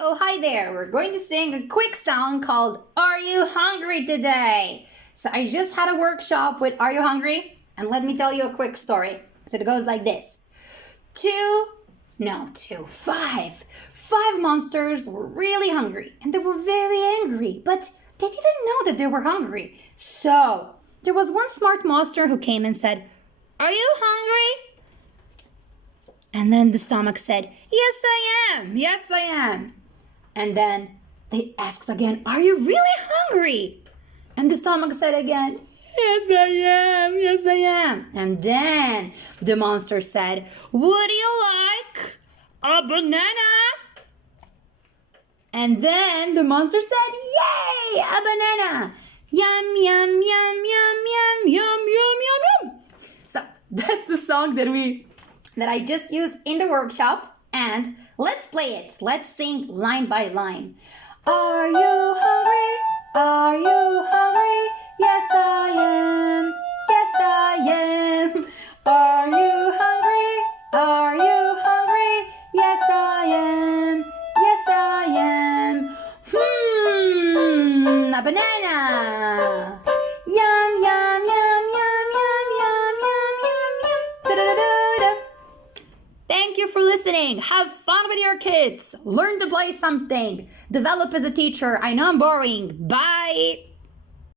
Oh, hi there. We're going to sing a quick song called Are You Hungry Today? So I just had a workshop with Are You Hungry? And let me tell you a quick story. So it goes like this. Five monsters were really hungry and they were very angry, but they didn't know that they were hungry. So there was one smart monster who came and said, Are you hungry? And then the stomach said, Yes, I am. Yes, I am. And then they asked again, Are you really hungry? And the stomach said again, Yes, I am. Yes, I am. And then the monster said, Would you like a banana? And then the monster said, Yay, a banana. Yum, yum, yum, yum, yum, yum, yum, yum, yum. So that's the song that I just used in the workshop. And let's play it. Let's sing line by line. Are you hungry? Are you hungry? Yes, I am. Yes, I am. Are you hungry? Are you hungry? Yes, I am. Yes, I am. A banana. Yum, yum, yum, yum, yum, yum, yum, yum, yum. Da-da-da-da-da. Thank you for listening. Have fun with your kids. Learn to play something. Develop as a teacher. I know I'm boring. Bye.